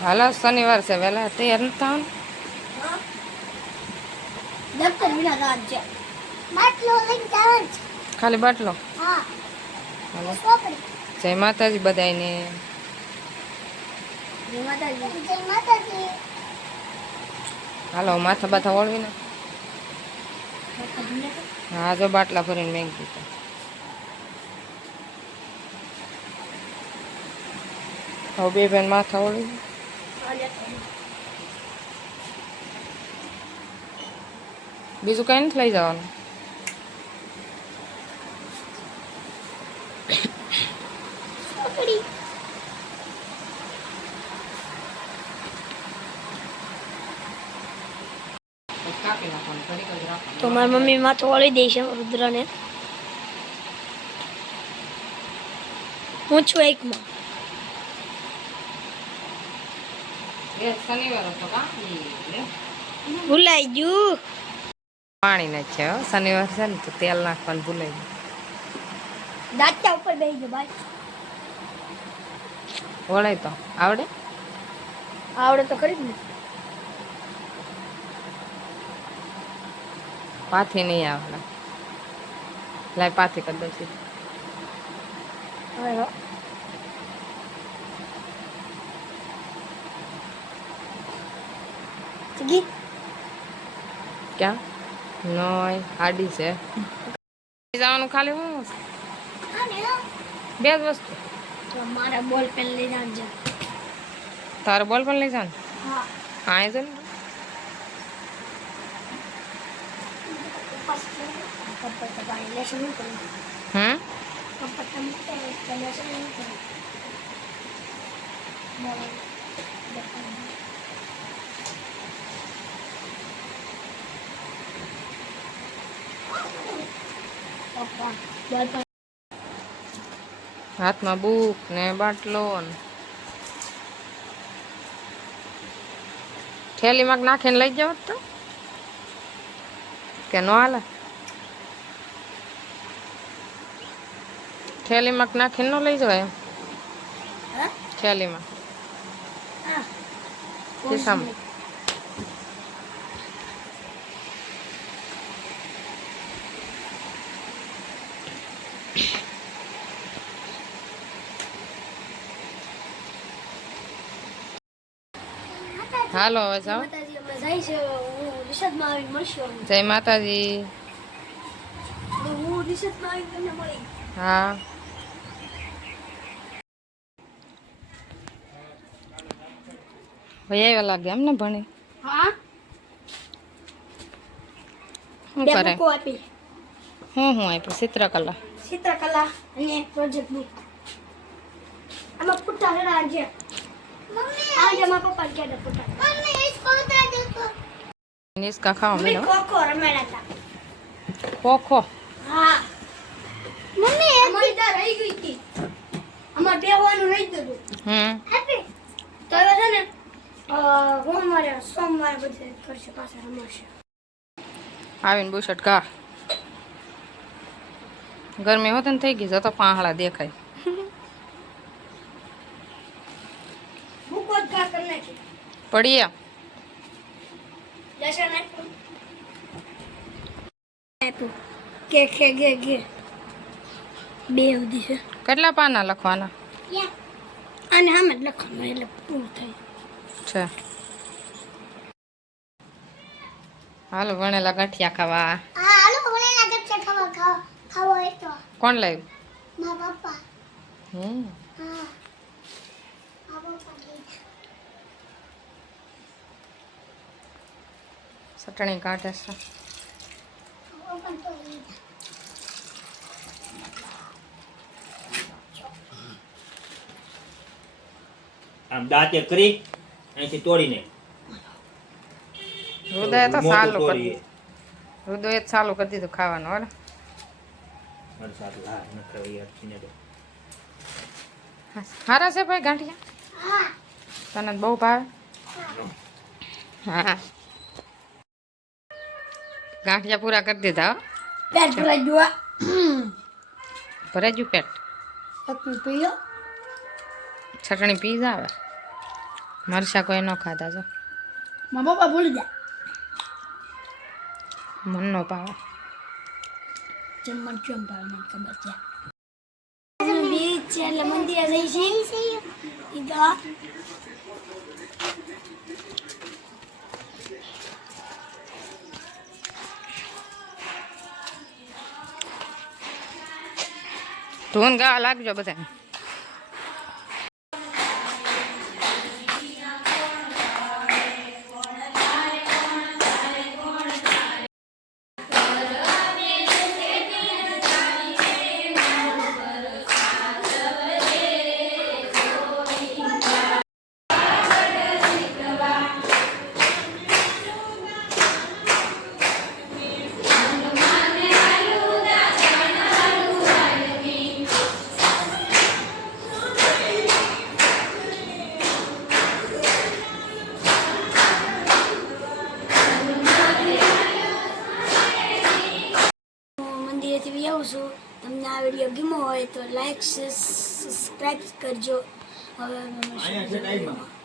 હાલો શનિવાર છે વહેલા તૈયાર નથી થવાનું દફતર વિના રાત છે બાટલો લઈને જવાનું છે ખાલી બાટલો હા હાલો સોપડી જય માતાજી બધાયને જય માતાજી જય માતાજી હાલો માથા બાથા વળવી ને હા જો બાટલા ભરીને મેં કીધું હવે બે બેન માથા વળવી બીજું કઈ નથી લઈ જવાનું સોપડી તો મારી મમ્મી માથું વળી દે છે રુદ્રને હું છું એકમાં શનિવાર હતો ભૂલાઈ ગયું પાણી ના છે શનિવાર છે ને તો તેલ નાખવાનું ભૂલાઈ ગયું દાંતા ઉપર બેસી ગયો ભાઈ વળાય તો આવડે આવડે તો ખરી જ ને પાથી નહીં આવે લાય પાથી કરી દઉં છું હવે ચીગી ક્યાં નોય આડી છે જવાનું ખાલી હું બે જ વસ્તુ તો મારા બોલ પેન લઈને આવજો તારે બોલ પણ લઈ જવાનું હા હા છે ને પાણી લેશે નહીં કરું હમ પપ્પા લેશે નહીં કરું પપ્પા બોલ હાથમાં બુક ને બાટલો ને થેલીમાં નાખીને લઈ જાવ તો કે ન હાલે થેલીમાં નાખીને ન લઈ જવાય એમ હા થેલીમાં હા ખિસ્સામાં હાલો હવે જાઓ માતાજી અમે જાય છે હું રિસર્ચમાં આવી મળશું જય માતાજી હું રિસર્ચમાં આવી તમને મળી હા ભાઈ આવ્યા લાગે એમ ને ભણી હા શું બે કરે બુકો આપી હું આપ્યું ચિત્રકલા ચિત્રકલા અને પ્રોજેક્ટ બુક આમાં ફૂટા ઘણા છે મમ્મી આજે મારા પપ્પા કે ફૂટા મમ્મી इसको उतार दो तो इसका खाओ મમ્મી મેડમ ખોખો રમેલા હતા ખોખો હા મમ્મી અમારી ત્યાં રહી ગઈ હતી અમાર બેવાનું રહી ગયું હમ હેપી તો હવે છે ને સોમવારે બધે કરશે પાછા રમાશે આવીને બુશર્ટ કા ગરમી હોત ને થઈ ગઈ જતો પાંહળા દેખાય બુકો જ ઘા કરી નાખી પડીયા લેશન આપ્યું કે ગે બે સુધી છે કેટલા પાના લખવાના અને આમ જ લખવાનું એટલે પૂરું થાય છે હાલો વણેલા ગાંઠિયા ખાવા હા હાલો વણેલા ગાંઠિયા ખાવા હોય તો કોણ લાવ્યું મારા પપ્પા હમ હા મારા પપ્પા ચટણી કાઢે છે આમ દાંતે કરી અહીંથી તોડીને હૃદય તો મોટું સાલું કરી તોડીએ. હૃદય ચાલુ કરી દીધું ખાવાનું હો મારી સાથે હા ન ખાવી યાર છીને તો હારા છે ભાઈ ગાંઠિયા હા તને બહુ ભાવે હા ગાંઠિયા પૂરા કરી દીધા હો પેટ ભરાઈ ગયું ભરાઈ ગયું પેટ પપ્પી પીયો ચટણી પી જ આવે મરચા કોઈ ન ખાતા છો મારા પપ્પા ભૂલી ગયા મન નો પાવે જમવાનું કેમ ભાવે મને ખબર છે બીચ છે એટલે મંદિરે જઈ છે ઈદા ધૂન ગાવા લાગજો બધા મંદિરેથી આવું છું તમને આ વિડીયો ગમ્યો હોય તો લાઈક સબસ્ક્રાઈબ કરજો હવે અહીંયા છે ટાઈમમાં